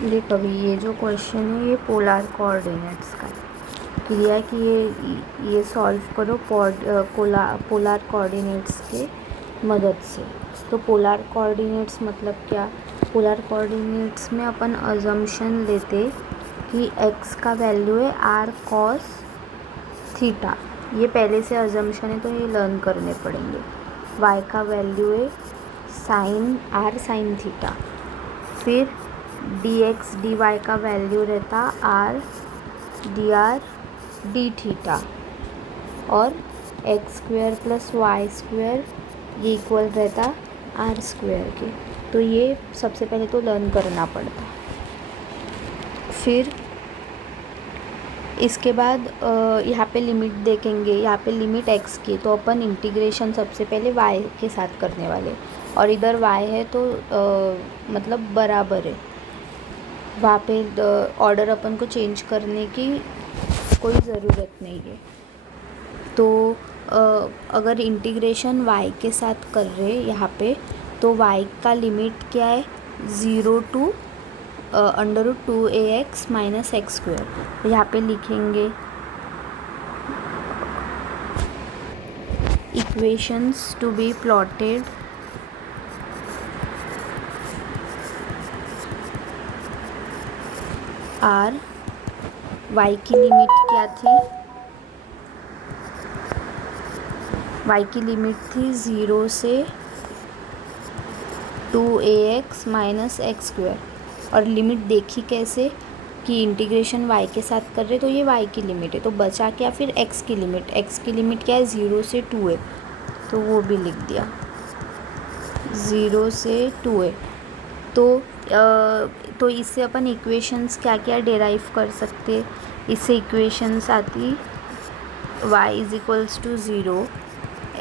देख अभी ये जो क्वेश्चन है ये पोलर कोऑर्डिनेट्स का है। क्रिया है कि ये सॉल्व करो पोलर कोऑर्डिनेट्स के मदद से। तो पोलर कोऑर्डिनेट्स मतलब क्या? पोलर कोऑर्डिनेट्स में अपन अजम्पशन लेते कि x का वैल्यू है r cos थीटा। ये पहले से अजम्पशन है तो ये लर्न करने पड़ेंगे। y का वैल्यू है r sin थीटा। फिर dx dy का वैल्यू रहता r dr d थीटा। और x square plus y square ये इक्वल रहता आर स्क्वेयर के। तो ये सबसे पहले तो लर्न करना पड़ता। फिर इसके बाद यहाँ पे लिमिट देखेंगे, यहाँ पे लिमिट एक्स की, तो अपन इंटीग्रेशन सबसे पहले वाई के साथ करने वाले। और इधर वाई है तो मतलब बराबर है, वहाँ पे ऑर्डर अपन को चेंज करने की कोई ज़रूरत नहीं है। तो अगर इंटीग्रेशन y के साथ कर रहे यहाँ पे, तो y का लिमिट क्या है? 0 to √2ax minus x square. यहाँ पे लिखेंगे equations to be plotted r. y की लिमिट क्या थी? y की लिमिट थी 0 से 2ax माइनस एक्स स्क्वेयर। और लिमिट देखी कैसे कि इंटीग्रेशन y के साथ कर रहे, तो ये y की लिमिट है। तो बचा क्या फिर? x की लिमिट। x की लिमिट क्या है? 0 से 2 है, तो वो भी लिख दिया 0 से 2 है। तो इससे अपन इक्वेशंस क्या क्या डेराइव कर सकते? इससे इक्वेशंस आती y is equals to 0,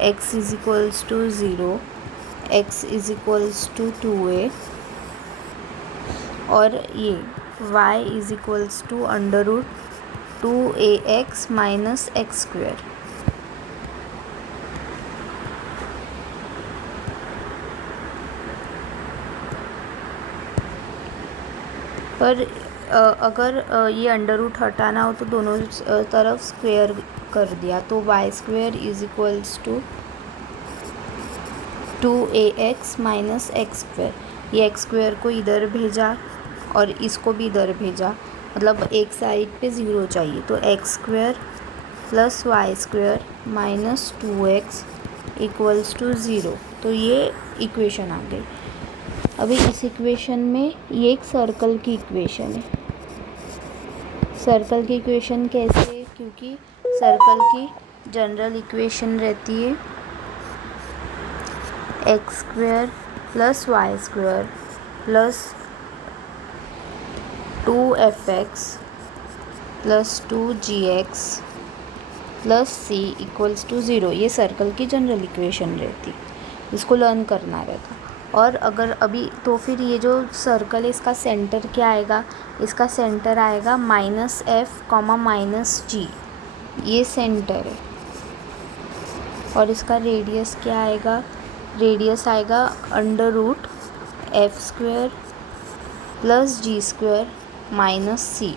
x is equals to 0, x is equals to 2a, और ये y is equals to √2ax minus x square. पर अगर ये अंडर रूट हटाना हो तो दोनों तरफ स्क्वेयर कर दिया, तो y square is equals to 2ax minus x square. ये एक्स स्क्वेयर को इधर भेजा और इसको भी इधर भेजा, मतलब एक साइड पे 0 चाहिए। तो x square plus y square minus 2x equals to 0। तो ये इक्वेशन आ गई। अभी इस इक्वेशन में ये एक सर्कल की इक्वेशन है। सर्कल की इक्वेशन कैसे है? क्योंकि सर्कल की जनरल इक्वेशन रहती है x square plus y square plus 2fx plus 2gx plus c equals to 0। ये सर्कल की जनरल इक्वेशन रहती, इसको लर्न करना रहता। और अगर अभी तो फिर ये जो सर्कल है इसका सेंटर क्या आएगा? इसका सेंटर आएगा -f, -g, ये सेंटर है। और इसका रेडियस क्या आएगा? रेडियस आएगा √f² plus g² minus c।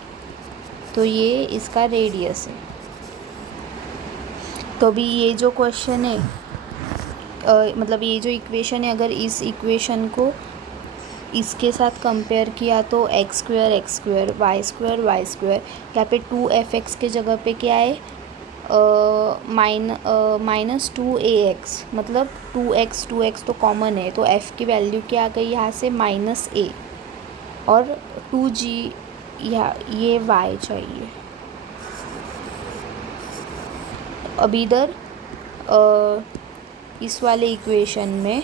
तो ये इसका रेडियस है। तो अभी ये जो क्वेश्चन है मतलब ये जो इक्वेशन है, अगर इस इक्वेशन को इसके साथ कंपेयर किया तो x² y² यहाँ पे 2fx के जगह पे क्या है? -2ax, मतलब 2x तो कॉमन है, तो f की वैल्यू क्या आ गई यहाँ से? -a। और 2g ये y चाहिए। अब इधर इस वाले इक्वेशन में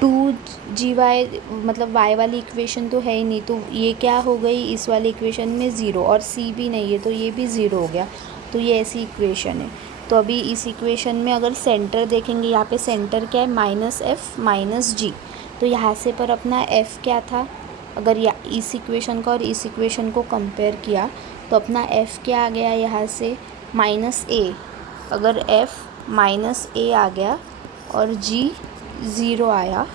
2gy मतलब y वाली इक्वेशन तो है ही नहीं, तो ये क्या हो गई? इस वाले इक्वेशन में 0, और c भी नहीं है तो ये भी 0 हो गया। तो ये ऐसी इक्वेशन है। तो अभी इस इक्वेशन में अगर सेंटर देखेंगे, यहाँ पे सेंटर क्या है? -f -g। तो यहाँ से पर अपना f क्या था? अगर इस इक्वेशन का और इस इक्वेशन को कंपेयर किया तो अपना f क्या आ गया यहाँ से? -a। अगर f -a आ गया और g 0 आया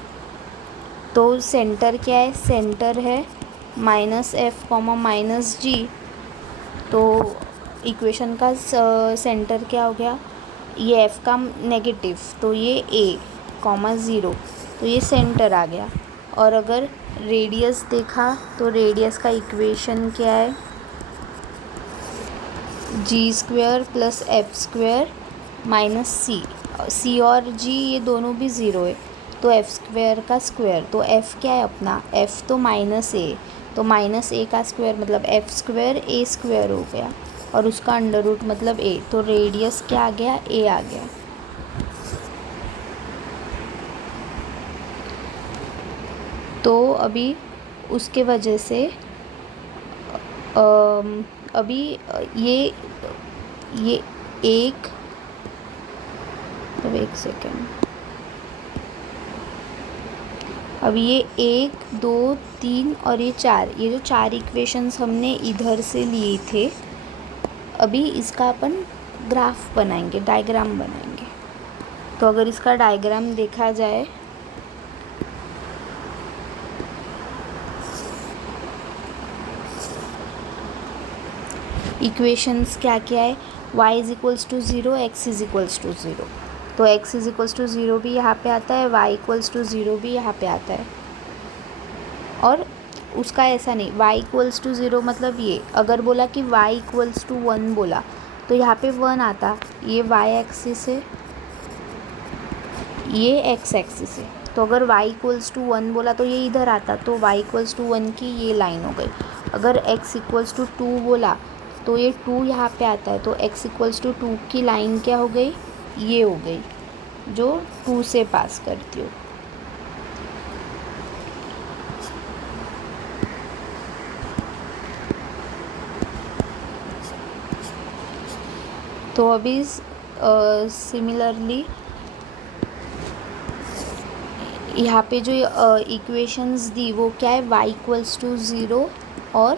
तो सेंटर क्या है, सेंटर है -f, -g। तो इक्वेशन का सेंटर क्या हो गया, ये f का नेगेटिव, तो ये a, 0, तो ये सेंटर आ गया। और अगर रेडियस देखा तो रेडियस का इक्वेशन क्या है, g² + f² - c और g ये दोनों भी ज़ीरो है, तो f² का स्क्वायर, तो f क्या है अपना, f तो -a, तो -a का स्क्वायर मतलब f² a² हो गया, और उसका अंडर रूट मतलब a, तो रेडियस क्या आ गया, a आ गया। तो अभी उसके वजह से अभी ये एक, अब एक सेकेंड, अब ये 1 2 3 और ये 4, ये जो 4 इक्वेशंस हमने इधर से लिए थे, अभी इसका अपन ग्राफ बनाएंगे, डायग्राम बनाएंगे। तो अगर इसका डायग्राम देखा जाए, इक्वेशंस क्या क्या है, y = 0, x = 0, तो x = 0 भी यहाँ पे आता है, y = 0 भी यहाँ पे आता है। और उसका ऐसा नहीं, y = 0 मतलब ये अगर बोला कि y = 1 बोला तो यहाँ पे 1 आता, ये y एक्सिस है, ये x एक्सिस है, तो अगर y = 1 बोला तो ये इधर आता, तो y = 1 की ये लाइन हो गई। अगर x = 2 बोला तो ये 2 यहाँ पे आता है, तो x = 2 की लाइन क्या हो गई, ये हो गई, जो 2 से पास करती हो। तो अभी सिमिलरली यहाँ पे जो इक्वेशंस दी वो क्या है, y = 0 और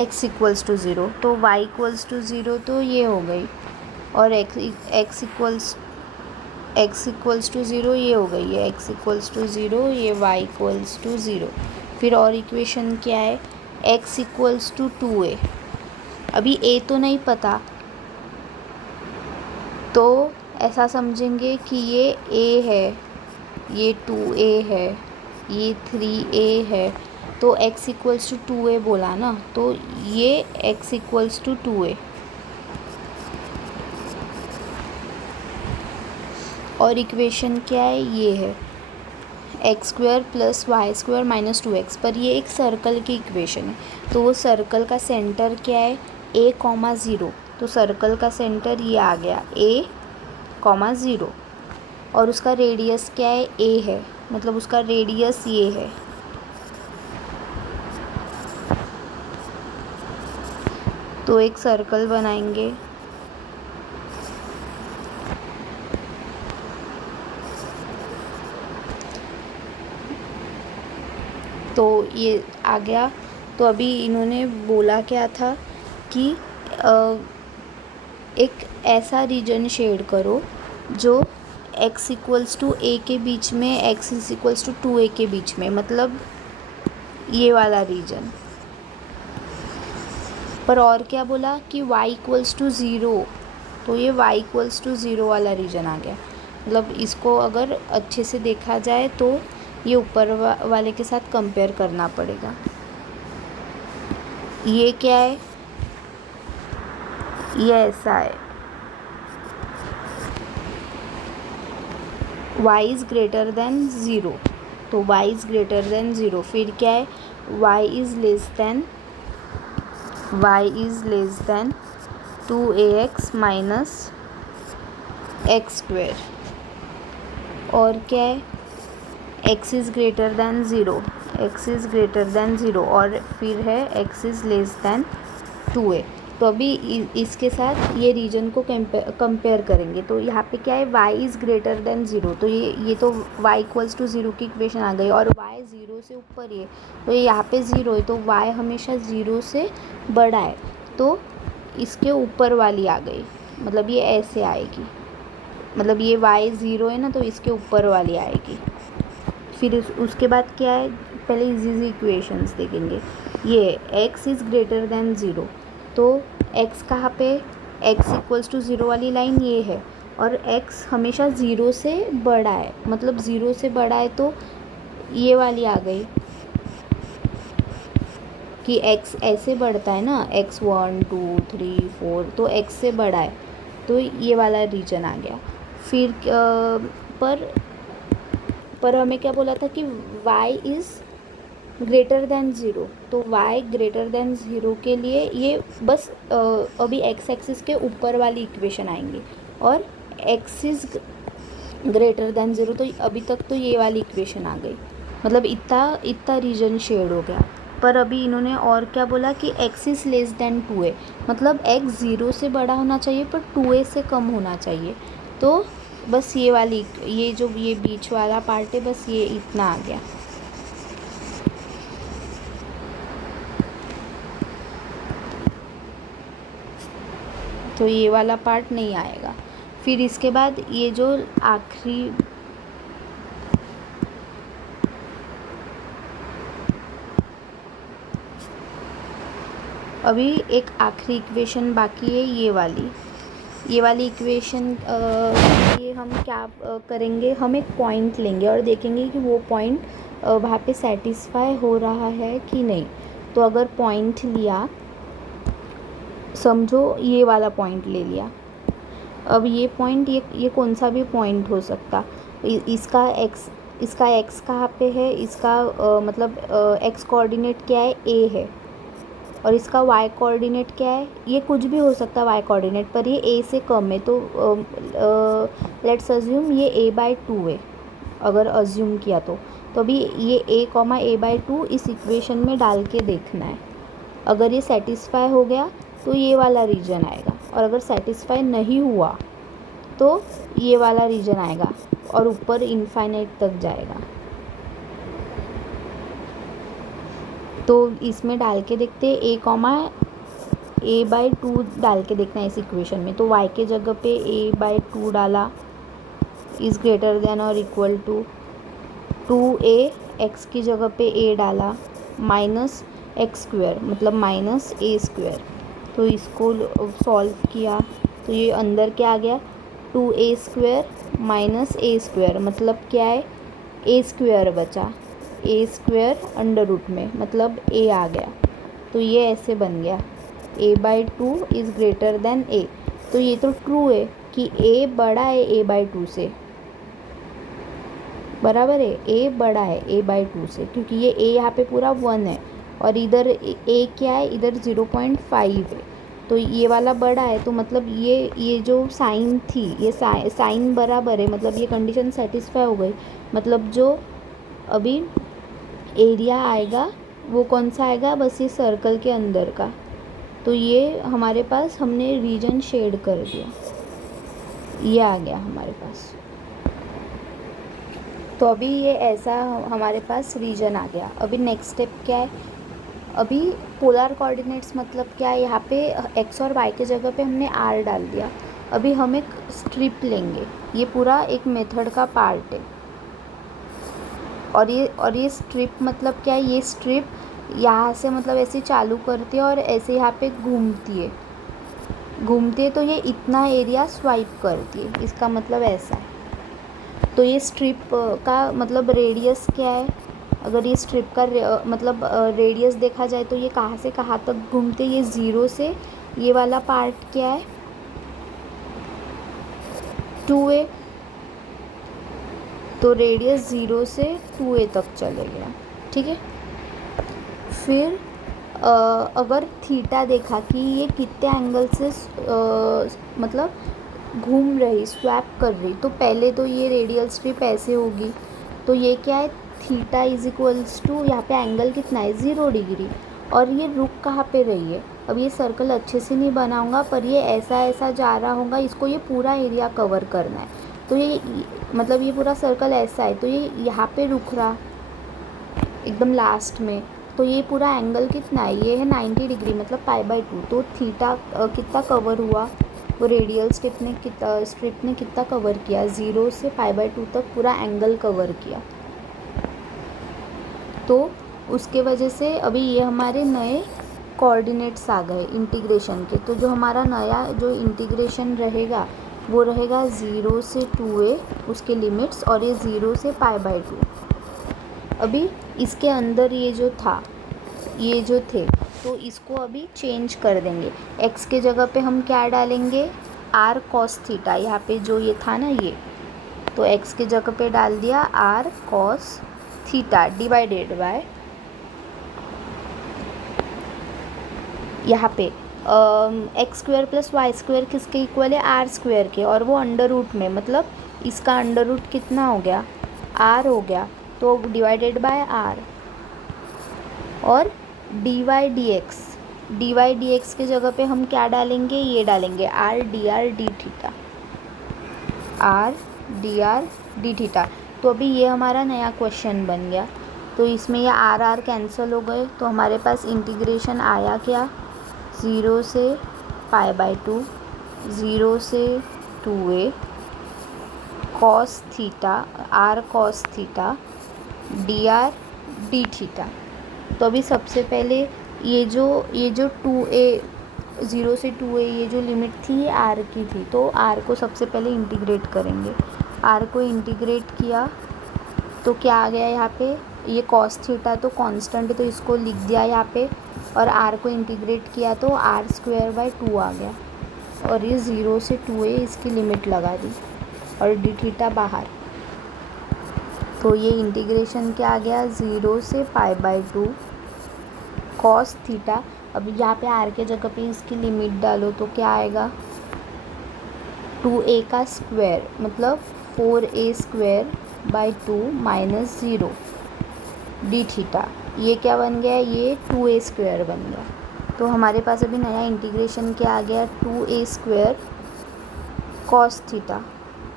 x = 0, तो y = 0 तो ये हो गई, और x = 0 ये हो गई है, x = 0, ये y = 0। फिर और इक्वेशन क्या है, x = 2a, अभी a तो नहीं पता, तो ऐसा समझेंगे कि ये a है, ये 2a है, ये 3a है, तो x = 2a बोला ना, तो ये x = 2a। और इक्वेशन क्या है, ये है x² + y² - 2x, पर ये एक सर्कल की इक्वेशन है, तो वो सर्कल का सेंटर क्या है, a, 0, तो सर्कल का सेंटर ये आ गया a, 0, और उसका रेडियस क्या है, a है, मतलब उसका रेडियस ये है। तो एक सर्कल बनाएंगे, तो ये आ गया। तो अभी इन्होंने बोला क्या था कि एक ऐसा रीजन शेड करो जो x = a के बीच में, x = 2a के बीच में, मतलब ये वाला रीजन। पर और क्या बोला कि y = 0, तो ये y = 0 वाला रीजन आ गया। मतलब इसको अगर अच्छे से देखा जाए तो ये ऊपर वाले के साथ कंपेयर करना पड़ेगा। ये क्या है, ये ऐसा है, y > 0, तो y > 0, फिर क्या है, y <= 2ax - x², और क्या है, x > 0, x > 0, और फिर है x <= 2a। तो अभी इसके साथ ये रीजन को कंपेयर करेंगे, तो यहाँ पे क्या है, y > 0, तो ये तो y = 0 की इक्वेशन आ गई, और y 0 से ऊपर ही है, तो ये यहाँ पे 0 है, तो y हमेशा 0 से बड़ा है, तो इसके ऊपर वाली आ गई, मतलब ये ऐसे आएगी, मतलब ये y 0 है ना, तो इसके ऊपर वाली आएगी। फिर उसके बाद क्या है, पहले इजी इक्वेशंस देखेंगे। ये x इज़ ग्रेटर देन 0, तो x कहाँ पे, x इक्वल्स टू 0 वाली लाइन ये है, और x हमेशा 0 से बड़ा है, मतलब 0 से बड़ा है तो ये वाली आ गई कि x ऐसे बढ़ता है ना, x 1 2 3 4, तो x से बड़ा है, तो ये वाला रीजन आ गया। फिर पर हमें क्या बोला था कि y इज़ ग्रेटर देन 0, तो y ग्रेटर देन 0 के लिए ये बस अभी x एक्सिस के ऊपर वाली इक्वेशन आएंगी, और x इज़ ग्रेटर देन 0, तो अभी तक तो ये वाली इक्वेशन आ गई, मतलब इतना रीजन शेड हो गया। पर अभी इन्होंने और क्या बोला कि x is less than 2a, मतलब x 0 से बड़ा होना चाहिए पर 2a से कम होना चाहिए। तो बस ये वाली, ये जो ये बीच वाला पार्ट है, बस ये इतना आ गया। तो ये वाला पार्ट नहीं आएगा। फिर इसके बाद ये जो आखिरी अभी एक आखिरी इक्वेशन बाकी है, ये वाली इक्वेशन। ये हम क्या करेंगे, हम एक पॉइंट लेंगे और देखेंगे कि वो पॉइंट वहाँ पे सेटिस्फाई हो रहा है कि नहीं। तो अगर पॉइंट लिया, समझो ये वाला पॉइंट ले लिया, अब ये पॉइंट, ये कौन सा भी पॉइंट हो सकता, इसका x कहाँ पे है, इसका मतलब x कोऑर्डिनेट क्या है, a है, और इसका y कोऑर्डिनेट क्या है, ये कुछ भी हो सकता है y कोऑर्डिनेट, पर ये a से कम है, तो लेट्स अज्यूम ये a/2 है, अगर अज्यूम किया तो अभी ये a/a/2 इस इक्वेशन में डाल के देखना है। अगर ये सेटिस्फाई हो गया तो ये वाला रीजन आएगा, और अगर सेटिस्फाई नहीं हुआ तो ये वाला रीजन आएगा और ऊपर इनफाइनाइट तक जाएगा। तो इसमें डाल के देखते हैं, a/a/2 डाल के देखना है इस इक्वेशन में। तो y के जगह पे a/2 डाला, इज़ ग्रेटर देन और इक्वल टू 2a, x की जगह पे a डाला, माइनस एक्स स्क्वायर मतलब माइनस a स्क्वायर। तो इसको सॉल्व किया तो ये अंदर क्या आ गया, 2a square minus a square, मतलब क्या है, a स्क्वायर बचा, a स्क्वायर अंडर रूट में, मतलब a आ गया। तो ये ऐसे बन गया, a/2 is greater than a। तो ये तो ट्रू है कि a बड़ा है a/2 से, बराबर है, a बड़ा है a/2 से, क्योंकि ये a यहाँ पे पूरा 1 है और इधर a क्या है, इधर 0.5 है, तो ये वाला बड़ा है। तो मतलब ये जो साइन थी, ये साइन बराबर है, मतलब ये कंडीशन सेटिस्फाई हो गई। मतलब जो अभी एरिया आएगा वो कौन सा आएगा, बस ये सर्कल के अंदर का। तो ये हमारे पास, हमने रीजन शेड कर दिया, ये आ गया हमारे पास। तो अभी ये ऐसा हमारे पास रीजन आ गया। अभी नेक्स्ट स्टेप क्या है, अभी पोलर कोऑर्डिनेट्स मतलब क्या है, यहाँ पे x और y के जगह पे हमने r डाल दिया। अभी हम एक स्ट्रिप लेंगे, ये पूरा एक मेथड का पार्ट है, और ये स्ट्रिप मतलब क्या है, ये स्ट्रिप यहाँ से मतलब ऐसे चालू करती है और ऐसे यहाँ पे घूमती है, तो ये इतना एरिया स्वाइप करती है, इसका मतलब ऐसा है। तो ये स्ट्रिप का मतलब रेडियस क्या है, अगर ये स्ट्रिप का मतलब रेडियस देखा जाए तो ये कहाँ से कहाँ तक घूमते, ये 0 से, ये वाला पार्ट क्या है 2a, तो रेडियस 0 से 2a तक चलेगा, ठीक है। फिर अगर थीटा देखा कि ये कितने एंगल से मतलब घूम रही, स्वैप कर रही, तो पहले तो ये रेडियल स्ट्रिप ऐसे होगी, तो ये क्या है, थीटा इज इक्वल्स टू, यहाँ पे एंगल कितना है 0 डिग्री, और ये रुक कहाँ पे रही है। अब ये सर्कल अच्छे से नहीं बनाऊंगा, पर ये ऐसा जा रहा होगा, इसको ये पूरा एरिया कवर करना है, तो ये मतलब ये पूरा सर्कल ऐसा है, तो ये यहाँ पे रुक रहा एकदम लास्ट में, तो ये पूरा एंगल कितना है, ये है 90 डिग्री, मतलब π/2। तो थीटा कितना कवर हुआ, वो रेडियल स्ट्रिप ने कितना कवर किया, 0 से π/2 तक पूरा एंगल कवर किया। तो उसके वजह से अभी ये हमारे नए कोऑर्डिनेट्स आ गए इंटीग्रेशन के। तो जो हमारा नया जो इंटीग्रेशन रहेगा वो रहेगा 0 से 2a उसके लिमिट्स, और ये 0 से π/2। अभी इसके अंदर ये जो था, ये जो थे, तो इसको अभी चेंज कर देंगे। x के जगह पे हम क्या डालेंगे, r cos थीटा। यहाँ पे जो ये था ना ये, तो x के जगह पे डाल दिया r cos theta divided by, यहाँ पे x² + y² किसके इक्वल है, r² के, और वो अंडर रूट में, मतलब इसका अंडर रूट कितना हो गया, r हो गया, तो डिवाइडेड बाय r। और dy dx के जगह पे हम क्या डालेंगे, ये डालेंगे r dr d थीटा। तो अभी ये हमारा नया क्वेश्चन बन गया। तो इसमें ये r कैंसिल हो गए, तो हमारे पास इंटीग्रेशन आया क्या, 0 से π/2, 0 से 2a cos theta, r cos theta dr d theta. तो अभी सबसे पहले ये जो 2a 0 से 2a ये जो लिमिट थी ये r की थी, तो r को सबसे पहले इंटीग्रेट करेंगे। r को इंटीग्रेट किया तो क्या आ गया, यहाँ पे ये cos थीटा तो कांस्टेंट, तो इसको लिख दिया यहाँ पे, और r को इंटीग्रेट किया तो r²/2 आ गया, और ये 0 से 2a इसकी लिमिट लगा दी, और d थीटा बाहर। तो ये इंटीग्रेशन क्या आ गया, 0 से π/2 cos थीटा। अब यहाँ पे r के जगह पे इसकी लिमिट डालो तो क्या आएगा, 2a का स्क्वायर मतलब 4a² - 0 d थीटा। ये क्या बन गया, ये 2a² बन गया। तो हमारे पास अभी नया इंटीग्रेशन क्या आ गया, 2a² cos थीटा,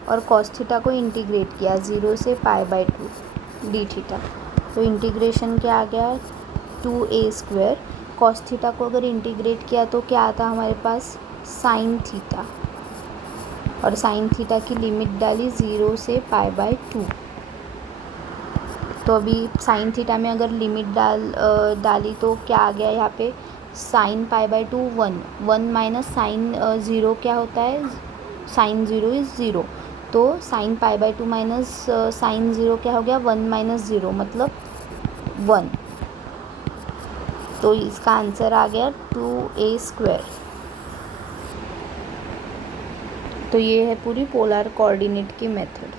और cos थीटा को इंटीग्रेट किया 0 से π/2 d थीटा। तो इंटीग्रेशन क्या आ गया, 2a² cos थीटा को अगर इंटीग्रेट किया तो क्या आता हमारे पास, sin थीटा, और sin थीटा की लिमिट डाली 0 से π/2। तो अभी sin थीटा में अगर लिमिट डाली तो क्या आ गया, यहाँ पे sin π/2 1 - sin 0 क्या होता है, sin 0 इज़ 0, तो sin π/2 - sin 0 क्या हो गया, 1 - 0 मतलब 1। तो इसका आंसर आ गया 2a²। तो ये है पूरी पोलर कोऑर्डिनेट की मेथड।